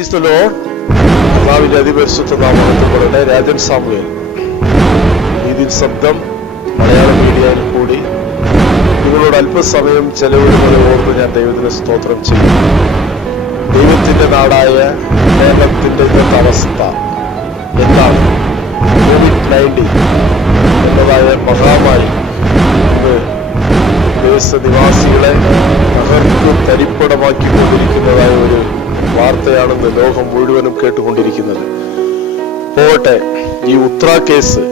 Price the Lord. കർത്താവിന്റെ അതിപരിശുദ്ധ നാമത്തിൽ രാജൻ സാമുവേൽ ഇതിൽ ശബ്ദം മലയാള മീഡിയയിൽ കൂടി നിങ്ങളോട് അല്പസമയം ചെലവിടുന്നത് ഓർത്ത് ഞാൻ ദൈവത്തിന് സ്തോത്രം ചെയ്യും. ദൈവത്തിന്റെ നാടായ കേരളത്തിന്റെ ഇന്നത്തെ അവസ്ഥ എന്താണ്? COVID-19 എന്നതായ മഹാമാരി ഇന്ന് ദേശനിവാസികളെ തകർക്കും തരിപ്പടമാക്കിക്കൊണ്ടിരിക്കുന്നതായ ഒരു വാർത്തയാണെന്ന് ലോകം മുഴുവനും കേട്ടുകൊണ്ടിരിക്കുന്നത്. പോകട്ടെ, ഈ ഉത്ര കേസ്,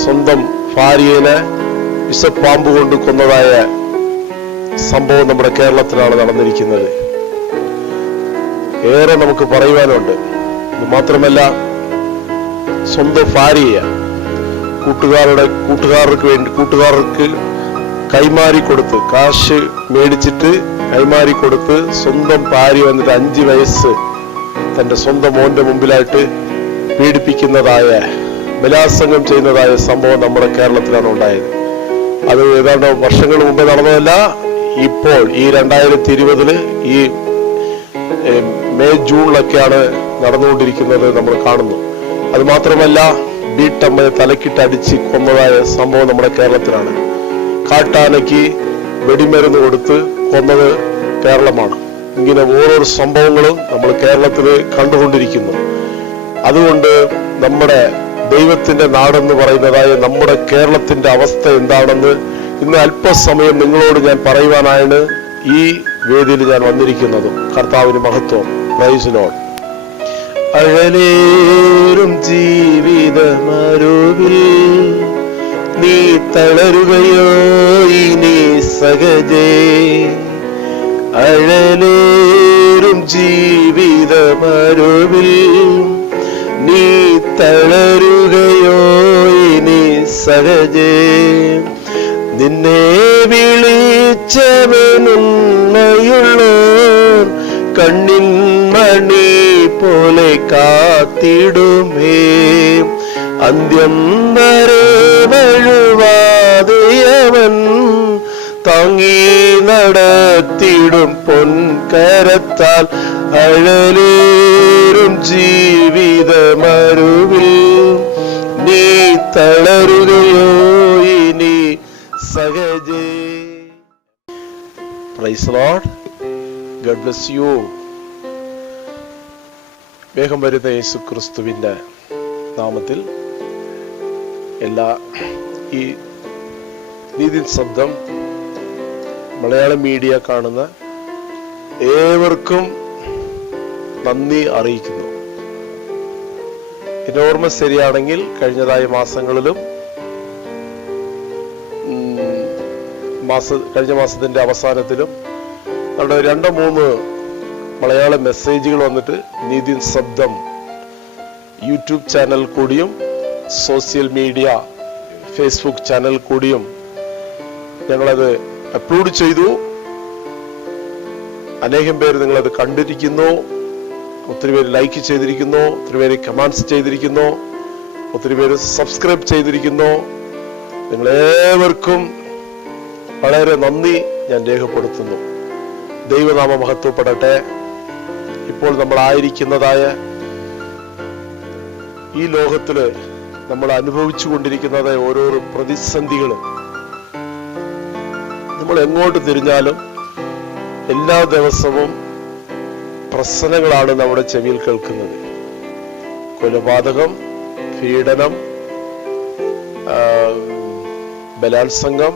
സ്വന്തം ഭാര്യനെ വിഷപ്പാമ്പ് കൊണ്ട് കൊന്നതായ സംഭവം നമ്മുടെ കേരളത്തിലാണ് നടന്നിരിക്കുന്നത്. ഏറെ നമുക്ക് പറയുവാനുണ്ട്. ഇത് മാത്രമല്ല, സ്വന്തം ഭാര്യയെ കൂട്ടുകാർക്ക് കൈമാറി കൊടുത്ത്, കാശ് മേടിച്ചിട്ട് കൈമാറി കൊടുത്ത് സ്വന്തം ഭാര്യ വന്നിട്ട് 5 വയസ്സ് തന്റെ സ്വന്തം മോന്റെ മുമ്പിലായിട്ട് പീഡിപ്പിക്കുന്നതായ, ബലാത്സംഗം ചെയ്യുന്നതായ സംഭവം നമ്മുടെ കേരളത്തിലാണ് ഉണ്ടായത്. അത് ഏതാണ്ട് വർഷങ്ങൾ മുമ്പേ നടന്നതല്ല, ഇപ്പോൾ ഈ 2020 ഈ മെയ് ജൂണിലൊക്കെയാണ് നടന്നുകൊണ്ടിരിക്കുന്നത് നമ്മൾ കാണുന്നു. അത് മാത്രമല്ല, വീട്ടമ്മയെ തലക്കിട്ടടിച്ച് കൊന്നതായ സംഭവം നമ്മുടെ കേരളത്തിലാണ്. കാട്ടാനയ്ക്ക് വെടിമരുന്ന് കൊടുത്ത് കൊന്നത് കേരളമാണ്. ഇങ്ങനെ ഓരോ സംഭവങ്ങളും നമ്മൾ കേരളത്തിൽ കണ്ടുകൊണ്ടിരിക്കുന്നു. അതുകൊണ്ട് നമ്മുടെ ദൈവത്തിന്റെ നാടെന്ന് പറയുന്നതായ നമ്മുടെ കേരളത്തിന്റെ അവസ്ഥ എന്താണെന്ന് ഇന്ന് അല്പസമയം നിങ്ങളോട് ഞാൻ പറയുവാനാണ് ഈ വേദിയിൽ ഞാൻ വന്നിരിക്കുന്നത്. കർത്താവിന് മഹത്വം. Praise the Lord. അഴലേറും ജീവിതമരുവിൽ നീ തളരുകയോ ഇനി സഹജേ? അഴലേറും ജീവിതമരുവിൽ നീ തളരുകയോ ഇനി സഹജേ? നിന്നെ വിളിച്ചവനുള്ളയുള്ളോർ കണ്ണിൻ മണി പോലെ കാത്തിടുമേ. അന്ത്യം വരെ വഴുവാതെയവൻ താങ്ങി നടത്തിടും പൊൻകരത്താൽ. അഴലേറും ജീവിതമരുവിൽ നീ തളരുകയോ ഇനി സഹജേ? Praise the Lord. God bless you. വേഗം വരുന്ന യേശു ക്രിസ്തുവിന്റെ നാമത്തിൽ എല്ലാ ഈ നീതി ശബ്ദം മലയാള മീഡിയ കാണുന്ന ഏവർക്കും നന്ദി അറിയിക്കുന്നു. എന്റെ ഓർമ്മ ശരിയാണെങ്കിൽ കഴിഞ്ഞതായ മാസങ്ങളിലും കഴിഞ്ഞ മാസത്തിന്റെ അവസാനത്തിലും അവിടെ 2-3 മലയാള മെസ്സേജുകൾ വന്നിട്ട് നീതി ശബ്ദം യൂട്യൂബ് ചാനൽ കൂടിയും സോഷ്യൽ മീഡിയ ഫേസ്ബുക്ക് ചാനൽ കൂടിയും ഞങ്ങളത് അപ്ലോഡ് ചെയ്തു. അനേകം പേര് നിങ്ങളത് കണ്ടിരിക്കുന്നു. ഒത്തിരി പേര് ലൈക്ക് ചെയ്തിരിക്കുന്നു, ഒത്തിരി പേര് കമന്റ്സ് ചെയ്തിരിക്കുന്നു, ഒത്തിരി പേര് സബ്സ്ക്രൈബ് ചെയ്തിരിക്കുന്നു. നിങ്ങളേവർക്കും വളരെ നന്ദി ഞാൻ രേഖപ്പെടുത്തുന്നു. ദൈവനാമ മഹത്വപ്പെടട്ടെ. ഇപ്പോൾ നമ്മൾ ആയിരിക്കുന്നതായ ഈ ലോകത്തില് നമ്മൾ അനുഭവിച്ചു കൊണ്ടിരിക്കുന്നതായ ഓരോരോ പ്രതിസന്ധികള്, നമ്മൾ എങ്ങോട്ട് തിരിഞ്ഞാലും എല്ലാ ദിവസവും പ്രശ്നങ്ങളാണ് നമ്മുടെ ചെവിയിൽ കേൾക്കുന്നത്. കൊലപാതകം, പീഡനം, ബലാത്സംഗം,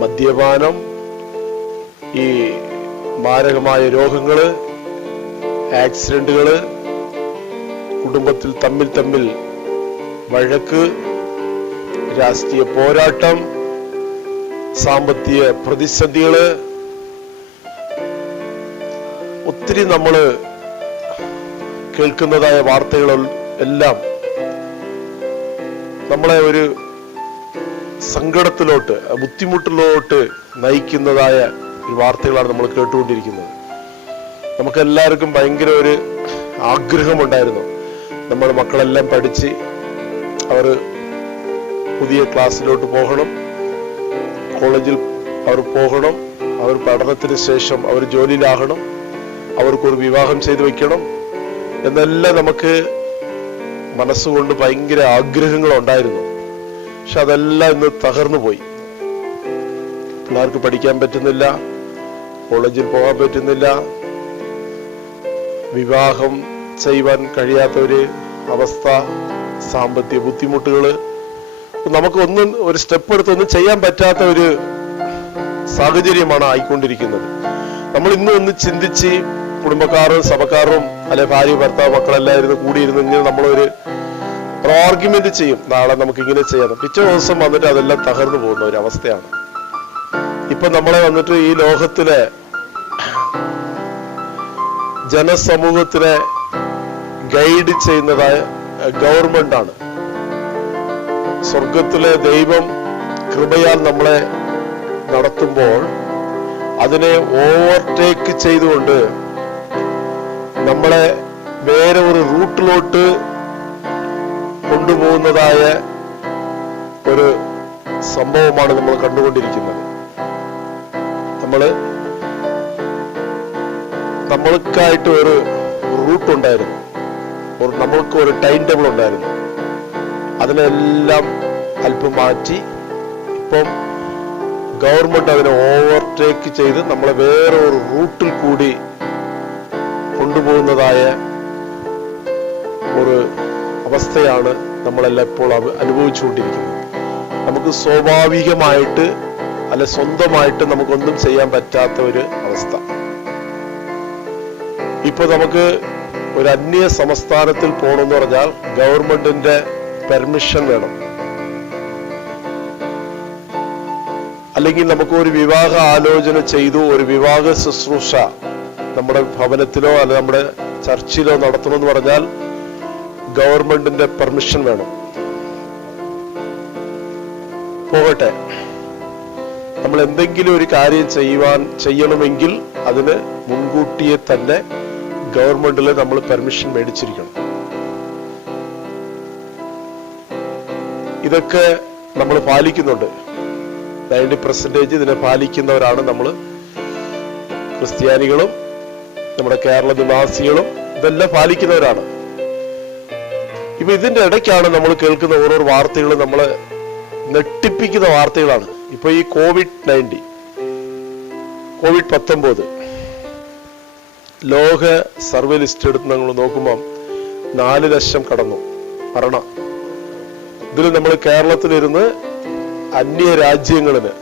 മദ്യപാനം, ഈ മാരകമായ രോഗങ്ങള്, ആക്സിഡന്റുകള്, കുടുംബത്തിൽ തമ്മിൽ വഴക്ക്, രാഷ്ട്രീയ പോരാട്ടം, സാമ്പത്തിക പ്രതിസന്ധികള്, ഒത്തിരി നമ്മള് കേൾക്കുന്നതായ വാർത്തകൾ എല്ലാം നമ്മളെ ഒരു സങ്കടത്തിലോട്ട്, ബുദ്ധിമുട്ടിലോട്ട് നയിക്കുന്നതായ വാർത്തകളാണ് നമ്മൾ കേട്ടുകൊണ്ടിരിക്കുന്നത്. നമുക്കെല്ലാവർക്കും ഭയങ്കര ഒരു ആഗ്രഹമുണ്ടായിരുന്നു. നമ്മുടെ മക്കളെല്ലാം പഠിച്ച് അവർ പുതിയ ക്ലാസ്സിലോട്ട് പോകണം, കോളേജിൽ അവർ പോകണം, അവർ പഠനത്തിന് ശേഷം അവർ ജോലിയിലാകണം, അവർക്കൊരു വിവാഹം ചെയ്തു വെക്കണം, എന്നെല്ലാം നമുക്ക് മനസ്സുകൊണ്ട് ഭയങ്കര ആഗ്രഹങ്ങളുണ്ടായിരുന്നു. പക്ഷെ അതെല്ലാം ഇന്ന് തകർന്നു പോയി. പിള്ളേർക്ക് പഠിക്കാൻ പറ്റുന്നില്ല, കോളേജിൽ പോകാൻ പറ്റുന്നില്ല, വിവാഹം ചെയ്യുവാൻ കഴിയാത്ത ഒരു അവസ്ഥ, സാമ്പത്തിക ബുദ്ധിമുട്ടുകള്, നമുക്കൊന്നും ഒരു സ്റ്റെപ്പ് എടുത്തൊന്നും ചെയ്യാൻ പറ്റാത്ത ഒരു സാഹചര്യമാണ് ആയിക്കൊണ്ടിരിക്കുന്നത്. നമ്മൾ ഇന്നും ഒന്ന് ചിന്തിച്ച് കുടുംബക്കാരും സഭക്കാരും അല്ലെ ഭാര്യ ഭർത്താവ് മക്കളെല്ലാവരും കൂടിയിരുന്ന് ഇങ്ങനെ നമ്മളൊരു ആർഗ്യുമെന്റ് ചെയ്യും, നാളെ നമുക്ക് ഇങ്ങനെ ചെയ്യാം. പിറ്റേ ദിവസം വന്നിട്ട് അതെല്ലാം തകർന്നു പോകുന്ന ഒരു അവസ്ഥയാണ്. ഇപ്പൊ നമ്മളെ വന്നിട്ട് ഈ ലോകത്തിലെ ജനസമൂഹത്തിനെ ഗൈഡ് ചെയ്യുന്നതായ ഗവൺമെന്റ് ആണ്. സ്വർഗത്തിലെ ദൈവം കൃപയാൽ നമ്മളെ നടത്തുമ്പോൾ അതിനെ ഓവർടേക്ക് ചെയ്തുകൊണ്ട് നമ്മളെ വേറെ ഒരു റൂട്ടിലോട്ട് കൊണ്ടുപോകുന്നതായ ഒരു സംഭവമാണ് നമ്മൾ കണ്ടുകൊണ്ടിരിക്കുന്നത്. നമ്മൾക്കായിട്ട് ഒരു റൂട്ട് ഉണ്ടായിരുന്നു, നമ്മൾക്ക് ഒരു ടൈം ടേബിൾ ഉണ്ടായിരുന്നു. അതിനെല്ലാം അല്പം മാറ്റി ഇപ്പം ഗവൺമെന്റ് അതിനെ ഓവർടേക്ക് ചെയ്ത് നമ്മളെ വേറെ ഒരു റൂട്ടിൽ കൂടി കൊണ്ടുപോകുന്നതായ ഒരു അവസ്ഥയാണ് നമ്മളെല്ലാം ഇപ്പോൾ അനുഭവിച്ചുകൊണ്ടിരിക്കുന്നത്. നമുക്ക് സ്വാഭാവികമായിട്ട് അല്ലെ സ്വന്തമായിട്ട് നമുക്കൊന്നും ചെയ്യാൻ പറ്റാത്ത ഒരു അവസ്ഥ. ഇപ്പൊ നമുക്ക് ഒരു അന്യ സംസ്ഥാനത്തിൽ പോകണമെന്ന് പറഞ്ഞാൽ ഗവൺമെന്റിന്റെ പെർമിഷൻ വേണം. അല്ലെങ്കിൽ നമുക്ക് ഒരു വിവാഹ ആലോചന ചെയ്തു ഒരു വിവാഹ ശുശ്രൂഷ നമ്മുടെ ഭവനത്തിലോ അല്ലെ നമ്മുടെ ചർച്ചിലോ നടത്തണമെന്ന് പറഞ്ഞാൽ ഗവൺമെന്റിന്റെ പെർമിഷൻ വേണം. പോകട്ടെ, നമ്മൾ എന്തെങ്കിലും ഒരു കാര്യം ചെയ്യണമെങ്കിൽ അതിന് മുൻകൂട്ടിയെ തന്നെ ഗവൺമെന്റിൽ നമ്മൾ പെർമിഷൻ മേടിച്ചിരിക്കണം. ഇതൊക്കെ നമ്മൾ പാലിക്കുന്നുണ്ട്. 90% ഇതിനെ പാലിക്കുന്നവരാണ് നമ്മൾ ക്രിസ്ത്യാനികളും നമ്മുടെ കേരള നിവാസികളും. ഇതെല്ലാം പാലിക്കുന്നവരാണ്. ഇപ്പൊ ഇതിന്റെ ഇടയ്ക്കാണ് നമ്മൾ കേൾക്കുന്ന ഓരോ വാർത്തകളും നമ്മളെ നെട്ടിപ്പിക്കുന്ന വാർത്തകളാണ്. ഇപ്പൊ ഈ കോവിഡ്-19 ലോക സർവേ ലിസ്റ്റ് എടുത്ത് നമ്മൾ നോക്കുമ്പോൾ 4 ലക്ഷം കടന്നു മരണം. ഇതിൽ നമ്മൾ കേരളത്തിലിരുന്ന് അന്യ രാജ്യങ്ങളില്,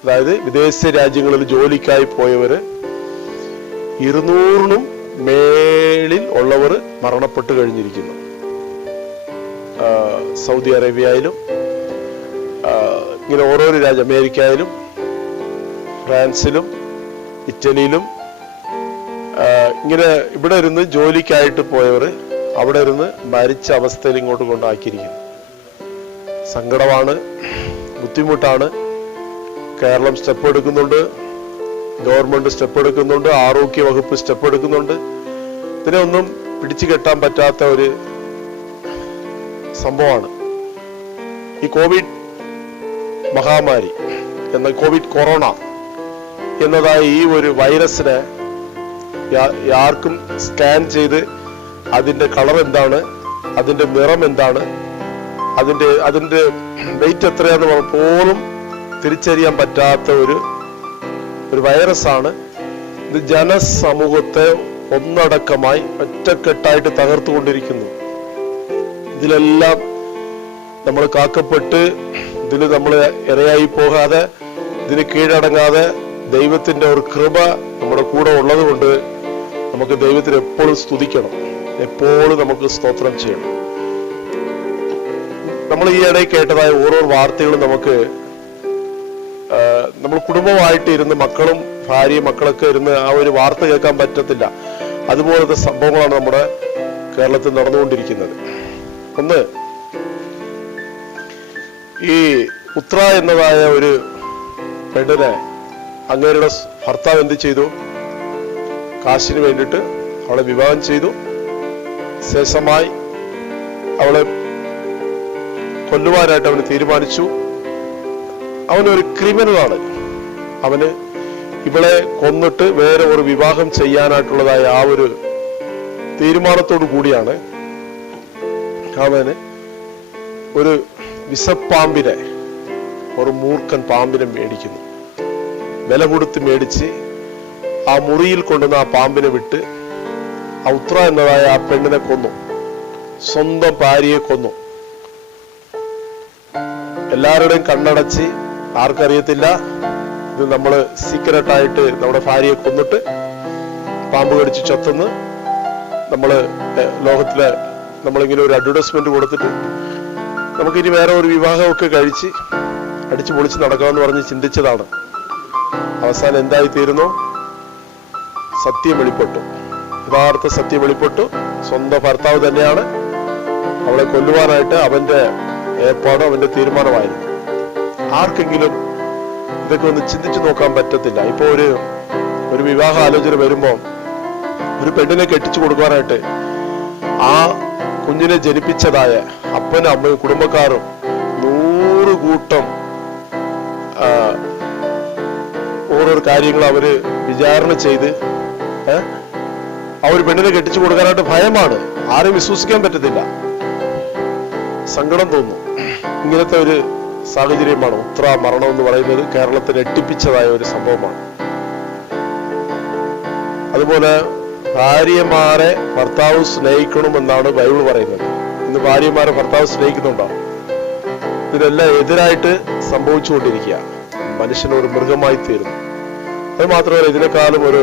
അതായത് വിദേശ രാജ്യങ്ങളിൽ ജോലിക്കായി പോയവര് 200-നും മേളിൽ ഉള്ളവർ മരണപ്പെട്ടു കഴിഞ്ഞിരിക്കുന്നു. സൗദി അറേബ്യയിലും ഇങ്ങനെ ഓരോരോ രാജ്യം, അമേരിക്കയിലും ഫ്രാൻസിലും ഇറ്റലിയിലും ഇങ്ങനെ ഇവിടെ ഇരുന്ന് ജോലിക്കായിട്ട് പോയവർ അവിടെ ഇരുന്ന് മരിച്ച അവസ്ഥയിൽ ഇങ്ങോട്ട് കൊണ്ടാക്കിയിരിക്കുന്നു. സങ്കടമാണ്, ബുദ്ധിമുട്ടാണ്. കേരളം സ്റ്റെപ്പ് എടുക്കുന്നുണ്ട്, ഗവൺമെന്റ് സ്റ്റെപ്പ് എടുക്കുന്നുണ്ട്, ആരോഗ്യ വകുപ്പ് സ്റ്റെപ്പ് എടുക്കുന്നുണ്ട്. ഇതിനെ ഒന്നും പിടിച്ചു കെട്ടാൻ പറ്റാത്ത ഒരു സംഭവമാണ് ഈ കോവിഡ് മഹാമാരി എന്ന കൊറോണ എന്നതായ ഈ ഒരു വൈറസിനെ ആർക്കും സ്കാൻ ചെയ്ത് അതിന്റെ കളർ എന്താണ്, അതിന്റെ നിറം എന്താണ്, അതിന്റെ വെയിറ്റ് എത്രയാന്ന് പോലും തിരിച്ചറിയാൻ പറ്റാത്ത ഒരു വൈറസാണ്. ഇത് ജനസമൂഹത്തെ ഒന്നടക്കമായി ഒറ്റക്കെട്ടായിട്ട് തകർത്തുകൊണ്ടിരിക്കുന്നു. ഇതിലെല്ലാം നമ്മൾ കാക്കപ്പെട്ട് ഇതിൽ നമ്മൾ ഇരയായി പോകാതെ, ഇതിന് കീഴടങ്ങാതെ ദൈവത്തിന്റെ ഒരു കൃപ നമ്മുടെ കൂടെ ഉള്ളത് കൊണ്ട് നമുക്ക് ദൈവത്തിന് എപ്പോഴും സ്തുതിക്കണം, എപ്പോഴും നമുക്ക് സ്തോത്രം ചെയ്യണം. നമ്മൾ ഈ ഇടയിൽ കേട്ടതായ ഓരോ വാർത്തകളും നമുക്ക് നമ്മൾ കുടുംബമായിട്ട് ഇരുന്ന് മക്കളും ഭാര്യയും മക്കളൊക്കെ ഇരുന്ന് ആ ഒരു വാർത്ത കേൾക്കാൻ പറ്റത്തില്ല. അതുപോലത്തെ സംഭവങ്ങളാണ് നമ്മുടെ കേരളത്തിൽ നടന്നുകൊണ്ടിരിക്കുന്നത്. ഒന്ന്, ഈ ഉത്ര എന്നതായ ഒരു പെണ്ണിനെ അങ്ങേരുടെ ഭർത്താവ് എന്ത് ചെയ്തു? കാശിന് വേണ്ടിയിട്ട് അവളെ വിവാഹം ചെയ്തു. ശേഷമായി അവളെ കൊല്ലുവാനായിട്ട് അവന് തീരുമാനിച്ചു. അവനൊരു ക്രിമിനലാണ്. അവന് ഇവളെ കൊന്നിട്ട് വേറെ ഒരു വിവാഹം ചെയ്യാനായിട്ടുള്ളതായ ആ ഒരു തീരുമാനത്തോടു കൂടിയാണ് അവന് ഒരു വിഷപ്പാമ്പിനെ, ഒരു മൂർഖൻ പാമ്പിനെ മേടിക്കുന്നു. വില കൊടുത്ത് മേടിച്ച് ആ മുറിയിൽ കൊണ്ടുവന്ന് ആ പാമ്പിനെ വിട്ട് ആ ഉത്ര എന്നതായ ആ പെണ്ണിനെ കൊന്നു. സ്വന്തം ഭാര്യയെ കൊന്നു. എല്ലാവരുടെയും കണ്ണടച്ച്, ആർക്കറിയത്തില്ല ഇത് നമ്മള് സീക്രട്ടായിട്ട് നമ്മുടെ ഭാര്യയെ കൊന്നിട്ട് പാമ്പ് കടിച്ച് ചത്തുന്ന് നമ്മള് ലോകത്തില് നമ്മളിങ്ങനെ ഒരു അഡ്വർടൈസ്മെന്റ് കൊടുത്തിട്ട് നമുക്കിനി വേറെ ഒരു വിവാഹമൊക്കെ കഴിച്ച് അടിച്ചു പൊളിച്ച് നടക്കാമെന്ന് പറഞ്ഞ് ചിന്തിച്ചതാണ്. അവസാനം എന്തായി തീരുന്നു? സത്യം വെളിപ്പെട്ടു. യഥാർത്ഥ സത്യം വെളിപ്പെട്ടു. സ്വന്തം ഭർത്താവ് തന്നെയാണ് അവളെ കൊല്ലുവാനായിട്ട് അവന്റെ ഏർപ്പാടോ അവന്റെ തീരുമാനമായിരുന്നു. ആർക്കെങ്കിലും ഇതൊക്കെ ഒന്ന് ചിന്തിച്ചു നോക്കാൻ പറ്റത്തില്ല. ഇപ്പൊ ഒരു വിവാഹ ആലോചന വരുമ്പോ ഒരു പെണ്ണിനെ കെട്ടിച്ചു കൊടുക്കാനായിട്ട് ആ കുഞ്ഞിനെ ജനിപ്പിച്ചതായ അപ്പനും അമ്മയും കുടുംബക്കാരും 100 കൂട്ടം ഓരോ കാര്യങ്ങൾ അവര് വിചാരണ ചെയ്ത് ആ ഒരു പെണ്ണിനെ കെട്ടിച്ചു കൊടുക്കാനായിട്ട് ഭയമാണ്. ആരും വിശ്വസിക്കാൻ പറ്റത്തില്ല. സങ്കടം തോന്നുന്നു. ഇങ്ങനത്തെ ഒരു സാഹചര്യമാണ് ഉത്ര മരണം എന്ന് പറയുന്നത്. കേരളത്തിൽ ഞെട്ടിപ്പിച്ചതായ ഒരു സംഭവമാണ്. അതുപോലെ ഭാര്യമാരെ ഭർത്താവ് സ്നേഹിക്കണമെന്നാണ് ബൈബിൾ പറയുന്നത്. ഇന്ന് ഭാര്യമാരെ ഭർത്താവ് സ്നേഹിക്കുന്നുണ്ടോ? ഇതിനെല്ലാം എതിരായിട്ട് സംഭവിച്ചുകൊണ്ടിരിക്കുക. മനുഷ്യനൊരു മൃഗമായി തീരുന്നു. അത് മാത്രമല്ല, ഇതിനേക്കാളും ഒരു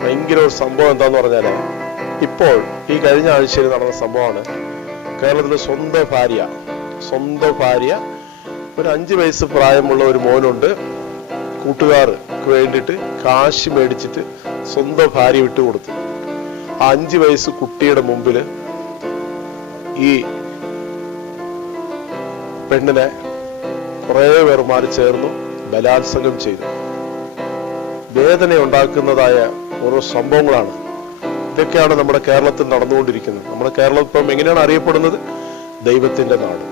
ഭയങ്കര ഒരു സംഭവം എന്താന്ന് പറഞ്ഞാല്, ഇപ്പോൾ ഈ കഴിഞ്ഞ ആഴ്ചയിൽ നടന്ന സംഭവമാണ്. കേരളത്തിലെ സ്വന്തം ഭാര്യ ഒരു 5 വയസ്സ് പ്രായമുള്ള ഒരു മോനുണ്ട്. കൂട്ടുകാർക്ക് വേണ്ടിയിട്ട് കാശ് മേടിച്ചിട്ട് സ്വന്തം ഭാര്യ വിട്ടുകൊടുത്തു. ആ 5 വയസ്സ് കുട്ടിയുടെ മുമ്പില് ഈ പെണ്ണിനെ കുറെ പേർ മാറി ചേർന്നു ബലാത്സംഗം ചെയ്തു. വേദന ഉണ്ടാക്കുന്നതായ ഓരോ സംഭവങ്ങളാണ്. ഇതൊക്കെയാണ് നമ്മുടെ കേരളത്തിൽ നടന്നുകൊണ്ടിരിക്കുന്നത്. നമ്മുടെ കേരളം ഇപ്പം എങ്ങനെയാണ് അറിയപ്പെടുന്നത്? ദൈവത്തിന്റെ നാട്.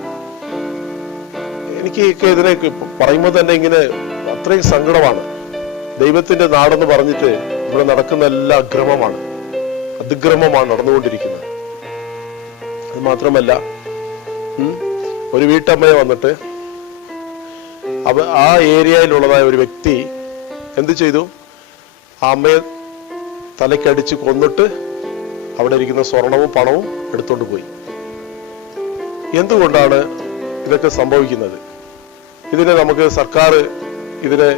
എനിക്ക് ഇതിനെ പറയുമ്പോൾ തന്നെ ഇങ്ങനെ അത്രയും സങ്കടമാണ്. ദൈവത്തിന്റെ നാടെന്ന് പറഞ്ഞിട്ട് ഇവിടെ നടക്കുന്ന എല്ലാ അതിക്രമമാണ് നടന്നുകൊണ്ടിരിക്കുന്നത്. അത് മാത്രമല്ല, ഒരു വീട്ടമ്മയെ വന്നിട്ട് ആ ഏരിയയിലുള്ളതായ ഒരു വ്യക്തി എന്ത് ചെയ്തു? ആ അമ്മയെ തലക്കടിച്ച് കൊന്നിട്ട് അവിടെ ഇരിക്കുന്ന സ്വർണവും പണവും എടുത്തോണ്ട് പോയി. എന്തുകൊണ്ടാണ് ഇതൊക്കെ സംഭവിക്കുന്നത്? ഇതിനെ നമുക്ക് സർക്കാർ ഇതിനെ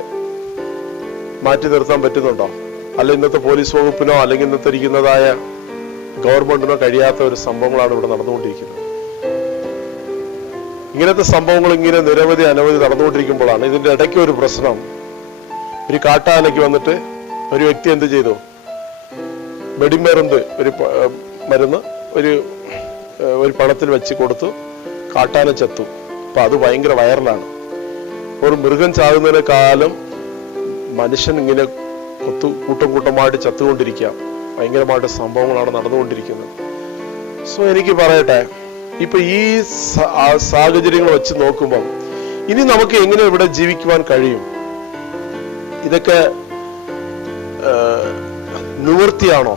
മാറ്റി നിർത്താൻ പറ്റുന്നുണ്ടോ? അല്ല ഇന്നത്തെ പോലീസ് വകുപ്പിനോ അല്ലെങ്കിൽ ഇന്നത്തെ ഇരിക്കുന്നതായ ഗവൺമെന്റിനോ കഴിയാത്ത ഒരു സംഭവങ്ങളാണ് ഇവിടെ നടന്നുകൊണ്ടിരിക്കുന്നത്. ഇങ്ങനത്തെ സംഭവങ്ങൾ ഇങ്ങനെ നിരവധി അനവധി നടന്നുകൊണ്ടിരിക്കുമ്പോഴാണ് ഇതിന്റെ ഇടയ്ക്ക് ഒരു പ്രശ്നം. ഒരു കാട്ടാനയ്ക്ക് വന്നിട്ട് ഒരു വ്യക്തി എന്ത് ചെയ്തു? വെടിമരുന്ന് ഒരു മരുന്ന് ഒരു പണത്തിൽ വെച്ച് കൊടുത്തു. കാട്ടാന ചത്തു. അപ്പൊ അത് ഭയങ്കര വൈറലാണ്. ഒരു മൃഗം ചാകുന്നതിനേക്കാളും മനുഷ്യൻ ഇങ്ങനെ കൂട്ടമായിട്ട് ചത്തുകൊണ്ടിരിക്കുക. ഭയങ്കരമായിട്ട് സംഭവങ്ങളാണ് നടന്നുകൊണ്ടിരിക്കുന്നത്. സോ എനിക്ക് പറയട്ടെ, ഇപ്പൊ ഈ സാഹചര്യങ്ങൾ വെച്ച് നോക്കുമ്പോൾ ഇനി നമുക്ക് എങ്ങനെ ഇവിടെ ജീവിക്കുവാൻ കഴിയും? ഇതൊക്കെ നിവൃത്തിയാണോ?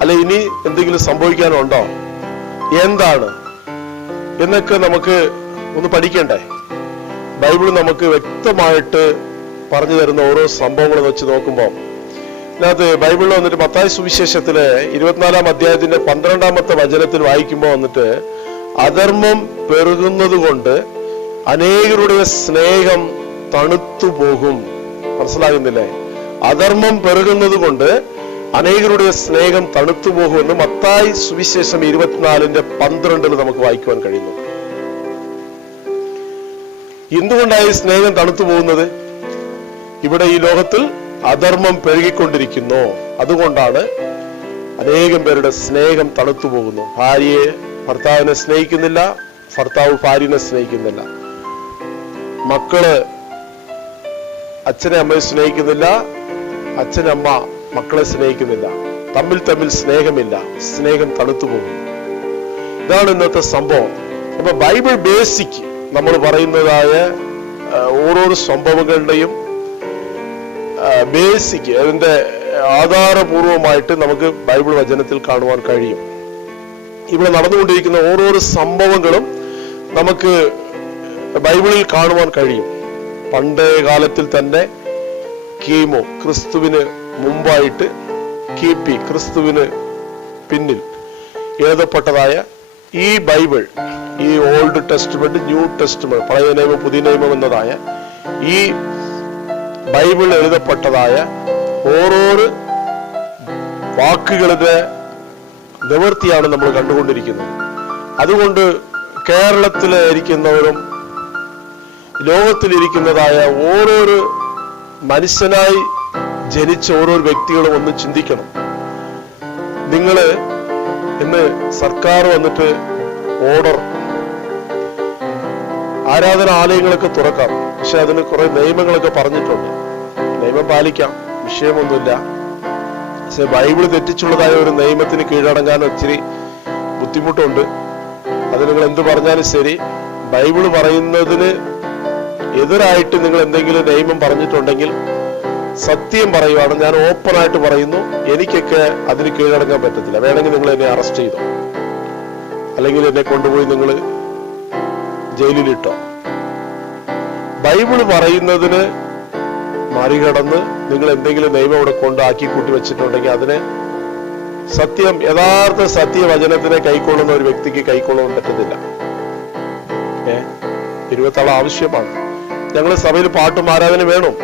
അല്ലെ ഇനി എന്തെങ്കിലും സംഭവിക്കാനുണ്ടോ? എന്താണ് എന്നൊക്കെ നമുക്ക് ഒന്ന് പഠിക്കണ്ടേ? ബൈബിൾ നമുക്ക് വ്യക്തമായിട്ട് പറഞ്ഞു തരുന്ന ഓരോ സംഭവങ്ങൾ വെച്ച് നോക്കുമ്പോൾ ഇതിനകത്ത് ബൈബിളിൽ വന്നിട്ട് മത്തായി സുവിശേഷത്തിലെ 24-ാം അധ്യായത്തിന്റെ 12-ാമത്തെ വചനത്തിൽ വായിക്കുമ്പോൾ വന്നിട്ട് അധർമ്മം പെരുകുന്നത് കൊണ്ട് അനേകരുടെ സ്നേഹം തണുത്തു പോകും. മനസ്സിലാകുന്നില്ലേ? അധർമ്മം പെരുകുന്നത് കൊണ്ട് അനേകരുടെ സ്നേഹം തണുത്തു പോകുമെന്ന് മത്തായി സുവിശേഷം 24-12 നമുക്ക് വായിക്കുവാൻ കഴിയുന്നു. എന്തുകൊണ്ടായി സ്നേഹം തണുത്തു പോകുന്നത്? ഇവിടെ ഈ ലോകത്തിൽ അധർമ്മം പെരുകിക്കൊണ്ടിരിക്കുന്നു. അതുകൊണ്ടാണ് അനേകം പേരുടെ സ്നേഹം തണുത്തു പോകുന്നു. ഭർത്താവിനെ സ്നേഹിക്കുന്നില്ല, ഭർത്താവ് ഭാര്യനെ സ്നേഹിക്കുന്നില്ല, മക്കള് അച്ഛനെ അമ്മയെ സ്നേഹിക്കുന്നില്ല, അച്ഛനമ്മ മക്കളെ സ്നേഹിക്കുന്നില്ല, തമ്മിൽ സ്നേഹമില്ല, സ്നേഹം തണുത്തു പോകുന്നു. ഇതാണ് ഇന്നത്തെ സംഭവം. അപ്പൊ ബൈബിൾ ബേസിക് നമ്മൾ പറയുന്നതായ ഓരോ സംഭവങ്ങളുടെയും ബേസിക് അതിന്റെ ആധാരപൂർവമായിട്ട് നമുക്ക് ബൈബിൾ വചനത്തിൽ കാണുവാൻ കഴിയും. ഇവിടെ നടന്നുകൊണ്ടിരിക്കുന്ന ഓരോരോ സംഭവങ്ങളും നമുക്ക് ബൈബിളിൽ കാണുവാൻ കഴിയും. പണ്ടേ കാലത്തിൽ തന്നെ കീമോ, ക്രിസ്തുവിന് മുമ്പായിട്ട് KP, ക്രിസ്തുവിന് പിന്നിൽ എഴുതപ്പെട്ടതായ ഈ ബൈബിൾ, ഈ ഓൾഡ് ടെസ്റ്റ്മെന്റ്, ന്യൂ ടെസ്റ്റ്മെന്റ്, പഴയ നിയമം പുതിയ നിയമം എന്നതായ ഈ ബൈബിൾ എഴുതപ്പെട്ടതായ ഓരോരോ വാക്കുകളുടെ നിവൃത്തിയാണ് നമ്മൾ കണ്ടുകൊണ്ടിരിക്കുന്നത്. അതുകൊണ്ട് കേരളത്തിലിരിക്കുന്നവരും ലോകത്തിലിരിക്കുന്നതായ ഓരോരോ മനുഷ്യനായി ജനിച്ച ഓരോ വ്യക്തികളും ഒന്ന് ചിന്തിക്കണം. നിങ്ങള് ഇന്ന് സർക്കാർ വന്നിട്ട് ഓർഡർ, ആരാധനാലയങ്ങളൊക്കെ തുറക്കാം, പക്ഷെ അതിന് കുറെ നിയമങ്ങളൊക്കെ പറഞ്ഞിട്ടുണ്ട്. നിയമം പാലിക്കാം, വിഷയമൊന്നുമില്ല. പക്ഷെ ബൈബിൾ തെറ്റിച്ചുള്ളതായ ഒരു നിയമത്തിന് കീഴടങ്ങാൻ ഒത്തിരി ബുദ്ധിമുട്ടുണ്ട്. അത് നിങ്ങൾ എന്ത് പറഞ്ഞാലും ശരി, ബൈബിള് പറയുന്നതിന് എതിരായിട്ട് നിങ്ങൾ എന്തെങ്കിലും നിയമം പറഞ്ഞിട്ടുണ്ടെങ്കിൽ സത്യം പറയുവാണ്, ഞാൻ ഓപ്പണായിട്ട് പറയുന്നു, എനിക്കൊക്കെ അതിന് കീഴടങ്ങാൻ പറ്റത്തില്ല. വേണമെങ്കിൽ നിങ്ങൾ എന്നെ അറസ്റ്റ് ചെയ്തോ, അല്ലെങ്കിൽ എന്നെ കൊണ്ടുപോയി നിങ്ങൾ ജയിലിലിട്ടോ. ബൈബിള് പറയുന്നതിന് മറികടന്ന് നിങ്ങൾ എന്തെങ്കിലും നിയമം ഇവിടെ കൊണ്ട് ആക്കിക്കൂട്ടി വെച്ചിട്ടുണ്ടെങ്കിൽ അതിന് സത്യം, യഥാർത്ഥ സത്യവചനത്തിനെ കൈക്കൊള്ളുന്ന ഒരു വ്യക്തിക്ക് കൈക്കൊള്ളാൻ പറ്റത്തില്ല. ഇരുപത്താൾ ആവശ്യമാണ്. ഞങ്ങള് സഭയിൽ പാട്ടും ആരാധന വേണം.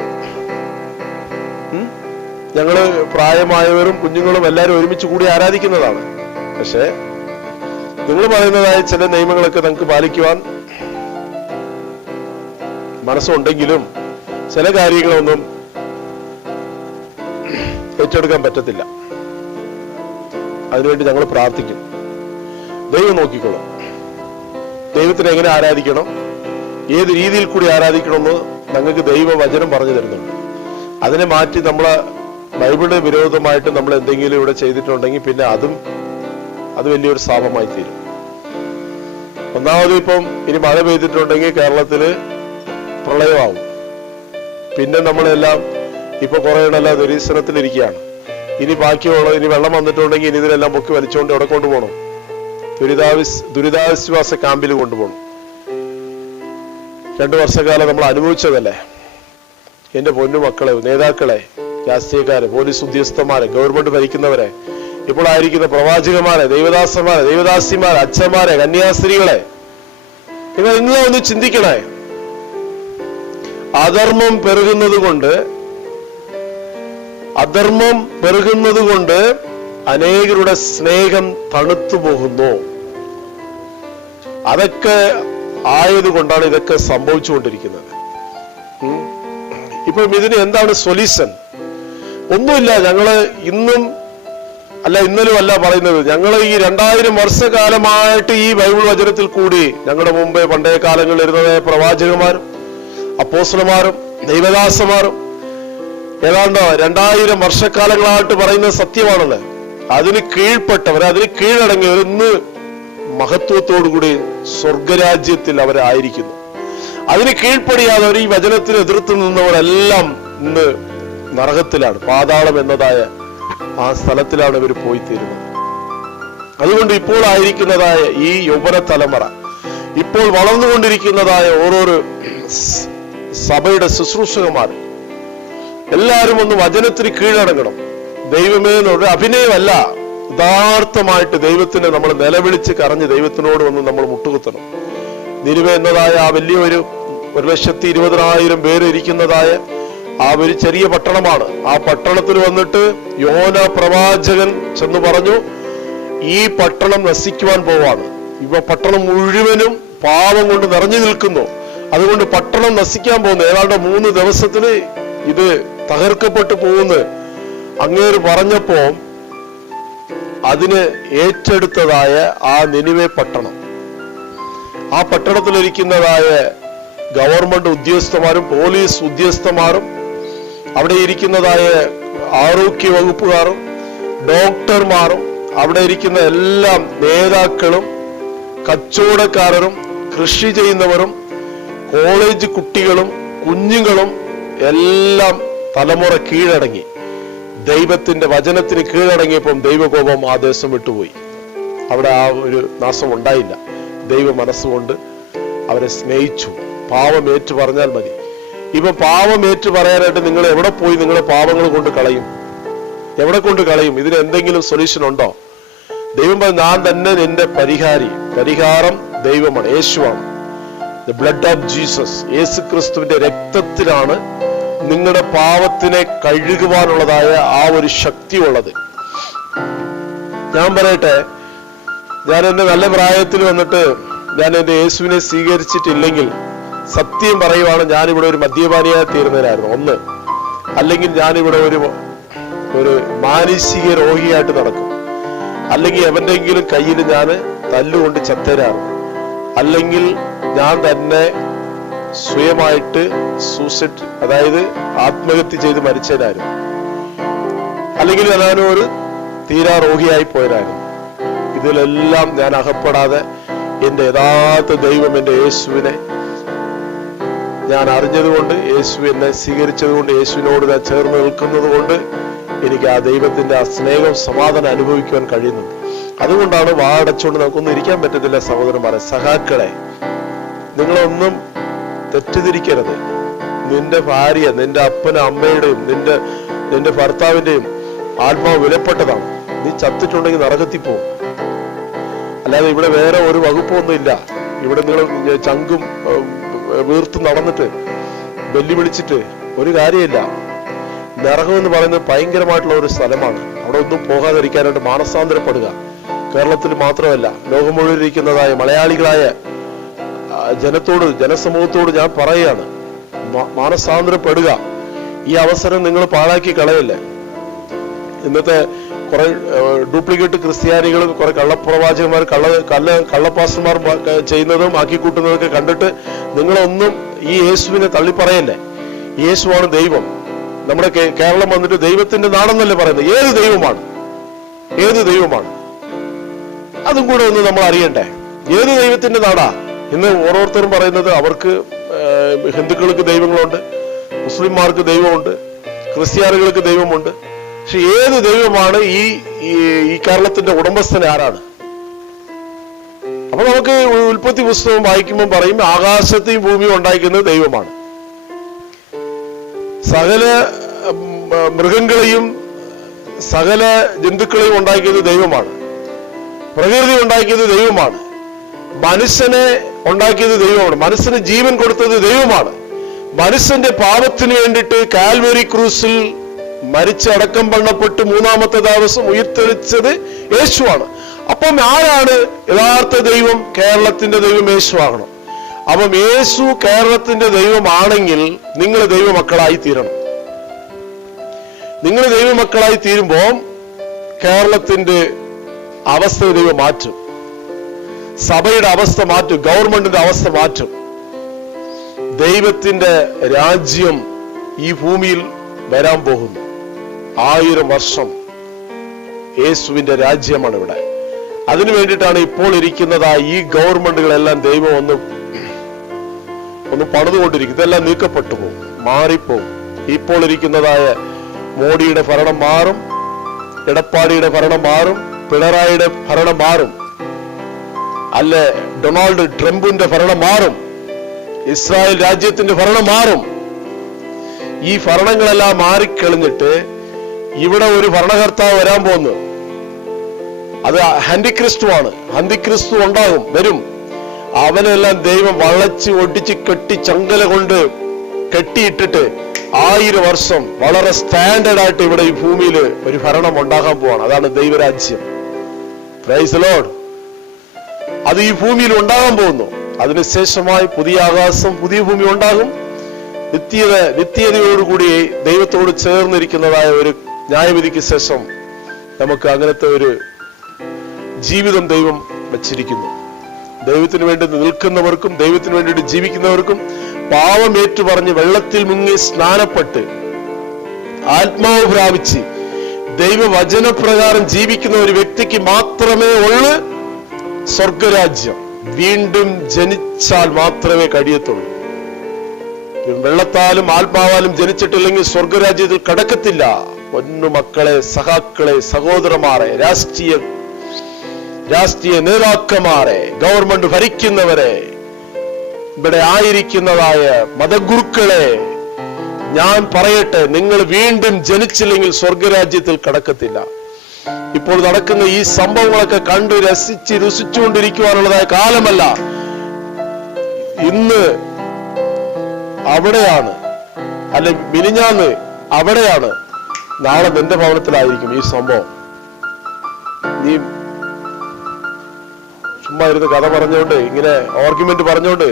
ഞങ്ങള് പ്രായമായവരും കുഞ്ഞുങ്ങളും എല്ലാവരും ഒരുമിച്ച് കൂടി ആരാധിക്കുന്നതാണ്. പക്ഷെ നിങ്ങൾ പറയുന്നതായ ചില നിയമങ്ങളൊക്കെ നിങ്ങൾക്ക് പാലിക്കുവാൻ മനസ്സുണ്ടെങ്കിലും ചില കാര്യങ്ങളൊന്നും ഏറ്റെടുക്കാൻ പറ്റത്തില്ല. അതിനുവേണ്ടി ഞങ്ങൾ പ്രാർത്ഥിക്കും. ദൈവം നോക്കിക്കോളും. ദൈവത്തിനെ എങ്ങനെ ആരാധിക്കണം, ഏത് രീതിയിൽ കൂടി ആരാധിക്കണമെന്ന് ഞങ്ങൾക്ക് ദൈവവചനം പറഞ്ഞു തരുന്നുണ്ട്. അതിനെ മാറ്റി നമ്മളെ ബൈബിളിന് വിരോധമായിട്ട് നമ്മൾ എന്തെങ്കിലും ഇവിടെ ചെയ്തിട്ടുണ്ടെങ്കിൽ പിന്നെ അത് വലിയൊരു ശാപമായി തീരും. ഒന്നാമത് ഇപ്പം ഇനി മഴ പെയ്തിട്ടുണ്ടെങ്കിൽ കേരളത്തില് പ്രളയമാവും. പിന്നെ നമ്മളെല്ലാം ഇപ്പൊ കുറെ എണ്ണെല്ലാം ദുരീശ്വരത്തിലിരിക്കുകയാണ്. ഇനി ബാക്കിയുള്ള ഇനി വെള്ളം വന്നിട്ടുണ്ടെങ്കിൽ ഇനി ഇതിനെല്ലാം പൊക്കി വലിച്ചുകൊണ്ട് എവിടെ കൊണ്ടുപോകണം? ദുരിതാശ്വാസ ക്യാമ്പിൽ കൊണ്ടുപോകണം. 2 വർഷക്കാലം നമ്മൾ അനുഭവിച്ചതല്ലേ. എന്റെ പൊന്നു മക്കളെ, നേതാക്കളെ, രാഷ്ട്രീയക്കാരെ, പോലീസ് ഉദ്യോഗസ്ഥന്മാരെ, ഗവൺമെന്റ് ഭരിക്കുന്നവരെ, ഇപ്പോൾ ആയിരിക്കുന്ന പ്രവാചകന്മാരെ, ദൈവദാസന്മാരെ, ദൈവദാസിമാരെ, അച്ഛന്മാരെ, കന്യാസ്ത്രീകളെ, നിങ്ങൾ ഇന്ന് ഒന്ന് ചിന്തിക്കണേ. അധർമ്മം പെരുകുന്നത് കൊണ്ട് അനേകരുടെ സ്നേഹം തണുത്തു പോകുന്നു. അതൊക്കെ ആയതുകൊണ്ടാണ് ഇതൊക്കെ സംഭവിച്ചുകൊണ്ടിരിക്കുന്നത്. ഇപ്പം ഇതിന് എന്താണ് സൊല്യൂഷൻ? ഒന്നുമില്ല. ഞങ്ങള് ഇന്നലും അല്ല പറയുന്നത്. ഞങ്ങൾ ഈ 2000 വർഷക്കാലമായിട്ട് ഈ ബൈബിൾ വചനത്തിൽ കൂടി ഞങ്ങളുടെ മുമ്പേ പണ്ടേ കാലങ്ങളിൽ ഇരുന്നതായ പ്രവാചകന്മാരും അപ്പോസ്തലന്മാരും ദൈവദാസന്മാരും ഏതാണ്ട് 2000 വർഷക്കാലങ്ങളായിട്ട് പറയുന്ന സത്യമാണല്ലോ. അതിന് കീഴ്പ്പെട്ടവർ, അതിന് കീഴടങ്ങിയവർ ഇന്ന് മഹത്വത്തോടുകൂടി സ്വർഗരാജ്യത്തിൽ അവരായിരിക്കുന്നു. അതിന് കീഴ്പ്പടിയാതെ ഈ വചനത്തിന് എതിർത്ത് നിന്നവരെല്ലാം ഇന്ന് നരകത്തിലാണ്, പാതാളം എന്നതായ ആ സ്ഥലത്തിലാണ് ഇവർ പോയിത്തീരുന്നത്. അതുകൊണ്ട് ഇപ്പോൾ ആയിരിക്കുന്നതായ ഈ യൗവന തലമുറ, ഇപ്പോൾ വളർന്നുകൊണ്ടിരിക്കുന്നതായ ഓരോരോ സഭയുടെ ശുശ്രൂഷകന്മാർ എല്ലാവരും ഒന്ന് വചനത്തിന് കീഴടങ്ങണം. ദൈവമേ എന്നൊരു അഭിനയമല്ല, യഥാർത്ഥമായിട്ട് ദൈവത്തിനെ നമ്മൾ നിലവിളിച്ച് കരഞ്ഞ് ദൈവത്തിനോട് വന്ന് നമ്മൾ മുട്ടുകുത്തണം. നിനിവേ എന്നതായ ആ വലിയൊരു 1,20,000 പേര് ഇരിക്കുന്നതായ ആ ഒരു ചെറിയ പട്ടണമാണ്. ആ പട്ടണത്തിൽ വന്നിട്ട് യോന പ്രവാചകൻ ചെന്ന് പറഞ്ഞു, ഈ പട്ടണം നശിക്കുവാൻ പോവാണ്. ഇവ പട്ടണം മുഴുവനും പാപം കൊണ്ട് നിറഞ്ഞു നിൽക്കുന്നു. അതുകൊണ്ട് പട്ടണം നശിക്കാൻ പോകുന്നു. ഏതാണ്ട് 3 ദിവസത്തിന് ഇത് തകർക്കപ്പെട്ടു പോകുന്നു അങ്ങേര് പറഞ്ഞപ്പോ അതിന് ഏറ്റെടുത്തതായ ആ നിനിവേ പട്ടണം, ആ പട്ടണത്തിലിരിക്കുന്നതായ ഗവൺമെന്റ് ഉദ്യോഗസ്ഥന്മാരും പോലീസ് ഉദ്യോഗസ്ഥന്മാരും അവിടെ ഇരിക്കുന്നതായ ആരോഗ്യ വകുപ്പുകാരും ഡോക്ടർമാരും അവിടെ ഇരിക്കുന്ന എല്ലാ നേതാക്കളും കച്ചവടക്കാരും കൃഷി ചെയ്യുന്നവരും കോളേജ് കുട്ടികളും കുഞ്ഞുങ്ങളും എല്ലാം തലമുറ കീഴടങ്ങി ദൈവത്തിന്റെ വചനത്തിന് കീഴടങ്ങിയപ്പം ദൈവകോപം ആ ദേശം വിട്ടുപോയി. അവിടെ ആ ഒരു നാശം ഉണ്ടായില്ല. ദൈവ മനസ്സുകൊണ്ട് അവരെ സ്നേഹിച്ചു. പാവം ഏറ്റു പറഞ്ഞാൽ മതി. ഇപ്പൊ പാവം ഏറ്റു പറയാനായിട്ട് നിങ്ങൾ എവിടെ പോയി നിങ്ങളെ പാവങ്ങൾ കൊണ്ട് കളയും? എവിടെ കൊണ്ട് കളയും? ഇതിന് എന്തെങ്കിലും സൊല്യൂഷൻ ഉണ്ടോ? ദൈവം പറഞ്ഞു, ഞാൻ തന്നെ നിന്റെ പരിഹാരം ദൈവമാണ്, യേശുവാണ്. ദ ബ്ലഡ് ഓഫ് ജീസസ്, യേശു ക്രിസ്തുവിന്റെ രക്തത്തിലാണ് നിങ്ങളുടെ പാവത്തിനെ കഴുകുവാനുള്ളതായ ആ ഒരു ശക്തി ഉള്ളത്. ഞാൻ പറയട്ടെ, ഞാൻ എന്റെ നല്ല പ്രായത്തിൽ വന്നിട്ട് ഞാൻ എന്റെ യേശുവിനെ സ്വീകരിച്ചിട്ടില്ലെങ്കിൽ സത്യം പറയുവാണ്, ഞാനിവിടെ ഒരു മദ്യപാനിയായി തീരുന്നതിനായിരുന്നു ഒന്ന്. അല്ലെങ്കിൽ ഞാനിവിടെ ഒരു മാനസിക രോഗിയായിട്ട് നടക്കും. അല്ലെങ്കിൽ എവന്റെങ്കിലും കയ്യിൽ ഞാൻ തല്ലുകൊണ്ട് ചത്തരാണ്. അല്ലെങ്കിൽ ഞാൻ തന്നെ സ്വയമായിട്ട് സൂസൈഡ്, അതായത് ആത്മഹത്യ ചെയ്ത് മരിച്ചവരായിരുന്നു. അല്ലെങ്കിൽ ഞാനും ഒരു തീരാ രോഗിയായി പോയവരായിരുന്നു. ഇതിലെല്ലാം ഞാൻ അകപ്പെടാതെ എന്റെ യഥാർത്ഥ ദൈവം എന്റെ യേശുവിനെ ഞാൻ അറിഞ്ഞതുകൊണ്ട്, യേശു എന്നെ സ്വീകരിച്ചതുകൊണ്ട്, യേശുവിനോട് ഞാൻ ചേർന്ന് നിൽക്കുന്നത് കൊണ്ട് എനിക്ക് ആ ദൈവത്തിന്റെ ആ സ്നേഹം, സമാധാനം അനുഭവിക്കുവാൻ കഴിയുന്നുണ്ട്. അതുകൊണ്ടാണ് വാടച്ചുകൊണ്ട് നമുക്കൊന്നും ഇരിക്കാൻ പറ്റത്തില്ല. സഹോദരന്മാരെ, സഹാക്കളെ, നിങ്ങളൊന്നും തെറ്റിദ്ധരിക്കരുത്. നിന്റെ ഭാര്യ, നിന്റെ അപ്പനും അമ്മയുടെയും നിന്റെ ഭർത്താവിന്റെയും ആത്മാവ് വിലപ്പെട്ടതാണ്. നീ ചത്തിട്ടുണ്ടെങ്കിൽ നരകത്തിൽ പോകും. അല്ലാതെ ഇവിടെ വേറെ ഒരു വകുപ്പൊന്നും ഇല്ല. ഇവിടെ നിങ്ങൾ ചങ്കും വീർത്ത് നടന്നിട്ട് വെല്ലുവിളിച്ചിട്ട് ഒരു കാര്യമില്ല. നരകം എന്ന് പറയുന്നത് ഭയങ്കരമായിട്ടുള്ള ഒരു സ്ഥലമാണ്. അവിടെ ഒന്നും പോകാതിരിക്കാനായിട്ട് മാനസാന്തരപ്പെടുക. കേരളത്തിൽ മാത്രമല്ല, ലോകം മുഴുവൻ ഇരിക്കുന്നതായ മലയാളികളായ ജനസമൂഹത്തോട് ഞാൻ പറയുകയാണ്, മാനസാന്തരപ്പെടുക. ഈ അവസരം നിങ്ങൾ പാഴാക്കി കളയല്ലേ. ഇന്നത്തെ കുറെ ഡ്യൂപ്ലിക്കേറ്റ് ക്രിസ്ത്യാനികളും കുറെ കള്ളപ്രവാചകന്മാർ, കള്ളപ്പാസ്റ്റർമാർ ചെയ്യുന്നതും ആക്കിക്കൂട്ടുന്നതൊക്കെ കണ്ടിട്ട് നിങ്ങളൊന്നും ഈ യേശുവിനെ തള്ളിപ്പറയല്ലേ. യേശുവാണ് ദൈവം. നമ്മുടെ കേരളം വന്നിട്ട് ദൈവത്തിന്റെ നാടെന്നല്ലേ പറയുന്നത്. ഏത് ദൈവമാണ്? അതും കൂടെ ഒന്ന് നമ്മൾ അറിയണ്ടേ. ഏത് ദൈവത്തിന്റെ നാടാ? ഇന്ന് ഓരോരുത്തരും പറയുന്നത് അവർക്ക് ഹിന്ദുക്കൾക്ക് ദൈവങ്ങളുണ്ട്, മുസ്ലിംമാർക്ക് ദൈവമുണ്ട്, ക്രിസ്ത്യാനികൾക്ക് ദൈവമുണ്ട്. പക്ഷെ ഏത് ദൈവമാണ്? ഈ കേരളത്തിന്റെ ഉടമസ്ഥൻ ആരാണ്? അപ്പൊ നമുക്ക് ഉൽപ്പത്തി പുസ്തകം വായിക്കുമ്പോൾ പറയും, ആകാശത്തെയും ഭൂമിയും ഉണ്ടാക്കുന്നത് ദൈവമാണ്. സകല മൃഗങ്ങളെയും സകല ജന്തുക്കളെയും ഉണ്ടാക്കിയത് ദൈവമാണ്. പ്രകൃതി ഉണ്ടാക്കിയത് ദൈവമാണ്. മനുഷ്യനെ ഉണ്ടാക്കിയത് ദൈവമാണ്. മനുഷ്യന് ജീവൻ കൊടുത്തത് ദൈവമാണ്. മനുഷ്യന്റെ പാപത്തിന് വേണ്ടിയിട്ട് കാൽവരി ക്രൂസിൽ മരിച്ചടക്കം പണ്ണപ്പെട്ട് മൂന്നാമത്തെ ദിവസം ഉയർത്തെളിച്ചത് യേശുവാണ്. അപ്പം ആരാണ് യഥാർത്ഥ ദൈവം? കേരളത്തിന്റെ ദൈവം യേശുവാകണം. അപ്പം യേശു കേരളത്തിന്റെ ദൈവമാണെങ്കിൽ നിങ്ങൾ ദൈവമക്കളായി തീരണം. നിങ്ങൾ ദൈവമക്കളായി തീരുമ്പോൾ കേരളത്തിന്റെ അവസ്ഥ ദൈവം മാറ്റും. സഭയുടെ അവസ്ഥ മാറ്റും. ഗവൺമെന്റിന്റെ അവസ്ഥ മാറ്റും. ദൈവത്തിന്റെ രാജ്യം ഈ ഭൂമിയിൽ വരാൻ പോകുന്നു. 1000 വർഷം യേശുവിന്റെ രാജ്യമാണ് ഇവിടെ. അതിനു വേണ്ടിയിട്ടാണ് ഇപ്പോൾ ഇരിക്കുന്നതായ ഈ ഗവൺമെന്റുകളെല്ലാം ദൈവം ഒന്ന് പണിതുകൊണ്ടിരിക്കും. ഇതെല്ലാം നീക്കപ്പെട്ടു പോകും, മാറിപ്പോകും. ഇപ്പോൾ ഇരിക്കുന്നതായ മോഡിയുടെ ഭരണം മാറും, എടപ്പാടിയുടെ ഭരണം മാറും, പിണറായിയുടെ ഭരണം മാറും, അല്ലെ ഡൊണാൾഡ് ട്രംപിന്റെ ഭരണം മാറും, ഇസ്രായേൽ രാജ്യത്തിന്റെ ഭരണം മാറും. ഈ ഭരണങ്ങളെല്ലാം മാറിക്കളിഞ്ഞിട്ട് ഇവിടെ ഒരു ഭരണകർത്താവ് വരാൻ പോകുന്നു. അത് അന്തിക്രിസ്തുവാണ്. അന്തിക്രിസ്തു വരും. അവനെല്ലാം ദൈവം വളച്ച് ഒടിച്ച് കെട്ടി ചങ്കല കൊണ്ട് കെട്ടിയിട്ടിട്ട് 1000 വർഷം വളരെ സ്റ്റാൻഡേർഡ് ആയിട്ട് ഇവിടെ ഈ ഭൂമിയിൽ ഒരു ഭരണം ഉണ്ടാകാൻ പോവാണ്. അതാണ് ദൈവരാജ്യം. Price the Lord. അത് ഈ ഭൂമിയിൽ ഉണ്ടാകാൻ പോകുന്നു. അതിനുശേഷമായി പുതിയ ആകാശം, പുതിയ ഭൂമി ഉണ്ടാകും. നിത്യതയോടുകൂടി ദൈവത്തോട് ചേർന്നിരിക്കുന്നതായ ഒരു ന്യായവിധിക്ക് ശേഷം നമുക്ക് അങ്ങനത്തെ ഒരു ജീവിതം ദൈവം വച്ചിരിക്കുന്നു. ദൈവത്തിന് വേണ്ടി നിൽക്കുന്നവർക്കും ദൈവത്തിന് വേണ്ടിയിട്ട് ജീവിക്കുന്നവർക്കും പാവം ഏറ്റുപറഞ്ഞ് വെള്ളത്തിൽ മുങ്ങി സ്നാനപ്പെട്ട് ആത്മാവ് പ്രാപിച്ച് ദൈവവചനപ്രകാരം ജീവിക്കുന്ന ഒരു വ്യക്തിക്ക് മാത്രമേ ഉള്ളൂ സ്വർഗരാജ്യം. വീണ്ടും ജനിച്ചാൽ മാത്രമേ കഴിയത്തുള്ളൂ. വെള്ളത്താലും ആത്മാവാലും ജനിച്ചിട്ടില്ലെങ്കിൽ സ്വർഗരാജ്യത്തിൽ കടക്കത്തില്ല. പൊന്നു മക്കളെ, സഹാക്കളെ, സഹോദരന്മാരെ, രാഷ്ട്രീയ നേതാക്കന്മാരെ, ഗവൺമെന്റ് ഭരിക്കുന്നവരെ, ഇവിടെ ആയിരിക്കുന്നതായ മതഗുരുക്കളെ, ഞാൻ പറയട്ടെ, നിങ്ങൾ വീണ്ടും ജനിച്ചില്ലെങ്കിൽ സ്വർഗരാജ്യത്തിൽ കടക്കത്തില്ല. ഇപ്പോൾ നടക്കുന്ന ഈ സംഭവങ്ങളൊക്കെ കണ്ട് രുസിച്ചുകൊണ്ടിരിക്കുവാനുള്ളതായ കാലമല്ല. ഇന്ന് അവിടെയാണ്, അല്ലെ മിനിഞ്ഞാന്ന് അവിടെയാണ്, നാളെ നിന്റെ ഭവനത്തിലായിരിക്കും ഈ സംഭവം. നീ ചുമ്മാ ഇരുന്ന് കഥ പറഞ്ഞോണ്ട്, ഇങ്ങനെ ആർഗ്യുമെന്റ് പറഞ്ഞോണ്ട്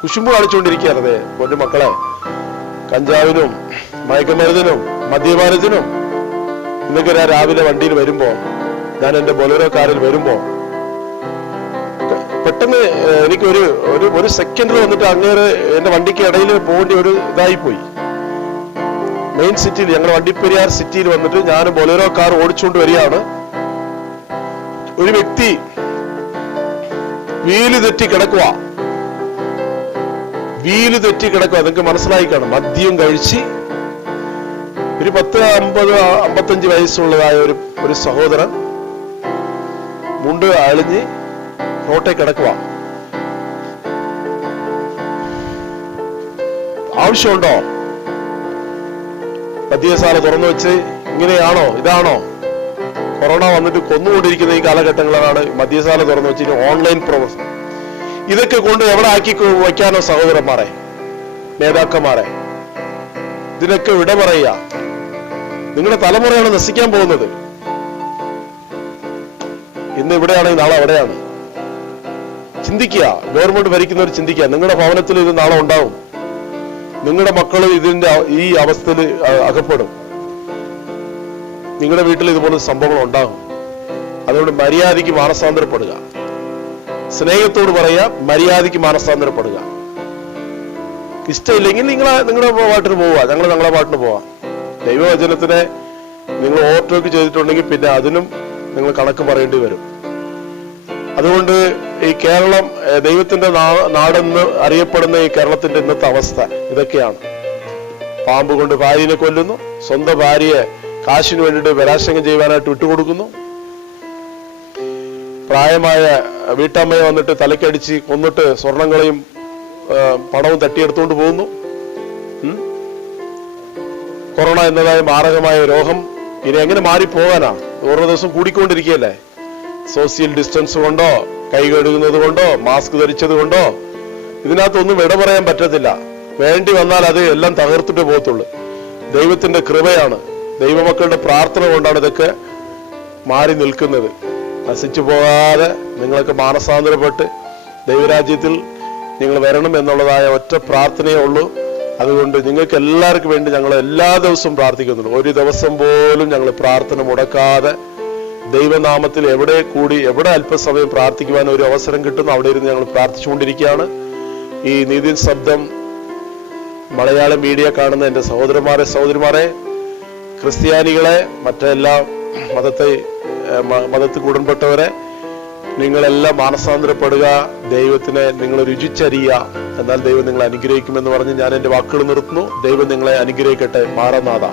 കുശുമ്പ് കാണിച്ചുകൊണ്ടിരിക്കുകയാണത്. പൊന്നു മക്കളെ, കഞ്ചാവിനും മയക്കുമരുന്നിനും മദ്യപാനത്തിനും ഇന്നൊക്കെ ഞാൻ രാവിലെ വണ്ടിയിൽ വരുമ്പോ, ഞാൻ എന്റെ ബൊലേറോ കാറിൽ വരുമ്പോ പെട്ടെന്ന് എനിക്ക് ഒരു സെക്കൻഡിൽ വന്നിട്ട് അങ്ങേര് എന്റെ വണ്ടിക്ക് ഇടയിൽ പോകേണ്ട ഒരു ഇതായി പോയി. മെയിൻ സിറ്റിയിൽ, ഞങ്ങൾ വണ്ടിപ്പെരിയാർ സിറ്റിയിൽ വന്നിട്ട് ഞാൻ ബൊലേറോ കാർ ഓടിച്ചുകൊണ്ട് വരികയാണ്. ഒരു വ്യക്തി വീല് തെറ്റി കിടക്കുക. നിങ്ങൾക്ക് മനസ്സിലായി കാണും. മദ്യം കഴിച്ച് ഒരു 50-55 വയസ്സുള്ളതായ ഒരു സഹോദരൻ മുണ്ട് അളിഞ്ഞ് റോട്ടെ കിടക്കുക. ആവശ്യമുണ്ടോ? മദ്യശാല തുറന്നു വെച്ച് ഇങ്ങനെയാണോ, ഇതാണോ? കൊറോണ വന്നിട്ട് കൊന്നുകൊണ്ടിരിക്കുന്ന ഈ കാലഘട്ടങ്ങളിലാണ് മദ്യശാല തുറന്നു വെച്ച് ഓൺലൈൻ പ്രവർത്തനം. ഇതൊക്കെ കൊണ്ട് എവിടെ ആക്കി വയ്ക്കാനോ സഹോദരന്മാരെ, നേതാക്കന്മാരെ? ഇതിനൊക്കെ വിട പറയുക. നിങ്ങളുടെ തലമുറയാണ് നശിക്കാൻ പോകുന്നത്. ഇന്ന് ഇവിടെയാണെങ്കിൽ നാളെ അവിടെയാണ്. ചിന്തിക്കുക, ഗവൺമെന്റ് ഭരിക്കുന്നവർ ചിന്തിക്കുക. നിങ്ങളുടെ ഭവനത്തിൽ ഇത് നാളെ ഉണ്ടാവും. നിങ്ങളുടെ മക്കൾ ഇതിന്റെ ഈ അവസ്ഥയിൽ അകപ്പെടും. നിങ്ങളുടെ വീട്ടിൽ ഇതുപോലെ സംഭവങ്ങൾ ഉണ്ടാകും. അതുകൊണ്ട് മര്യാദയ്ക്ക് മാനസാന്തരപ്പെടുക. സ്നേഹത്തോട് പറയുക, മര്യാദയ്ക്ക് മാനസാന്തരപ്പെടുക. ഇഷ്ടമില്ലെങ്കിൽ നിങ്ങളുടെ പാട്ടിന് പോവുക, ഞങ്ങളുടെ പാട്ടിന് പോവാം. ദൈവവചനത്തിനെ നിങ്ങൾ ഓവർടേക്ക് ചെയ്തിട്ടുണ്ടെങ്കിൽ പിന്നെ അതിനും നിങ്ങൾ കണക്ക് പറയേണ്ടി വരും. അതുകൊണ്ട് ഈ കേരളം, ദൈവത്തിന്റെ നാടെന്ന് അറിയപ്പെടുന്ന ഈ കേരളത്തിന്റെ ഇന്നത്തെ അവസ്ഥ ഇതൊക്കെയാണ്. പാമ്പ് കൊണ്ട് ഭാര്യനെ കൊല്ലുന്നു, സ്വന്തം ഭാര്യയെ കാശിന് വേണ്ടിയിട്ട് ബലാത്സംഗം ചെയ്യുവാനായിട്ട് വിട്ടുകൊടുക്കുന്നു. പ്രായമായ വീട്ടമ്മയെ വന്നിട്ട് തലക്കടിച്ച് കൊന്നിട്ട് സ്വർണങ്ങളെയും പണവും തട്ടിയെടുത്തുകൊണ്ട് പോകുന്നു. കൊറോണ എന്നതായ മാരകമായ രോഗം ഇനി എങ്ങനെ മാറിപ്പോകാനാ? ഓരോ ദിവസം കൂടിക്കൊണ്ടിരിക്കുകയല്ലേ. സോഷ്യൽ ഡിസ്റ്റൻസ് കൊണ്ടോ, കൈ കഴുകുന്നത് കൊണ്ടോ, മാസ്ക് ധരിച്ചത് കൊണ്ടോ ഇതിനകത്തൊന്നും വിട പറയാൻ പറ്റത്തില്ല. വേണ്ടി വന്നാൽ അത് എല്ലാം തകർത്തിട്ട് പോകത്തുള്ളൂ. ദൈവത്തിന്റെ കൃപയാണ്, ദൈവമക്കളുടെ പ്രാർത്ഥന കൊണ്ടാണ് ഇതൊക്കെ മാറി നിൽക്കുന്നത്. നശിച്ചു പോകാതെ നിങ്ങളൊക്കെ മാനസാന്തരപ്പെട്ട് ദൈവരാജ്യത്തിൽ നിങ്ങൾ വരണം എന്നുള്ളതായ ഒറ്റ പ്രാർത്ഥനയേ ഉള്ളൂ. അതുകൊണ്ട് നിങ്ങൾക്ക് എല്ലാവർക്കും വേണ്ടി ഞങ്ങൾ എല്ലാ ദിവസവും പ്രാർത്ഥിക്കുന്നുണ്ട്. ഒരു ദിവസം പോലും ഞങ്ങൾ പ്രാർത്ഥന മുടക്കാതെ ദൈവനാമത്തിൽ എവിടെ അല്പസമയം പ്രാർത്ഥിക്കുവാൻ ഒരു അവസരം കിട്ടുന്നു അവിടെ ഇരുന്ന് ഞങ്ങൾ പ്രാർത്ഥിച്ചുകൊണ്ടിരിക്കുകയാണ്. ഈ നീതിൻ ശബ്ദം മലയാളം മീഡിയ കാണുന്ന എൻ്റെ സഹോദരിമാരെ, ക്രിസ്ത്യാനികളെ, മറ്റെല്ലാ മതത്തിൽ ഉടൻപെട്ടവരെ, നിങ്ങളെല്ലാം മാനസാന്തരപ്പെടുക, ദൈവത്തിനെ നിങ്ങൾ രുചിച്ചറിയുക. എന്നാൽ ദൈവം നിങ്ങളെ അനുഗ്രഹിക്കുമെന്ന് പറഞ്ഞ് ഞാൻ എൻ്റെ വാക്കുകൾ നിർത്തുന്നു. ദൈവം നിങ്ങളെ അനുഗ്രഹിക്കട്ടെ. മാറനാഥ.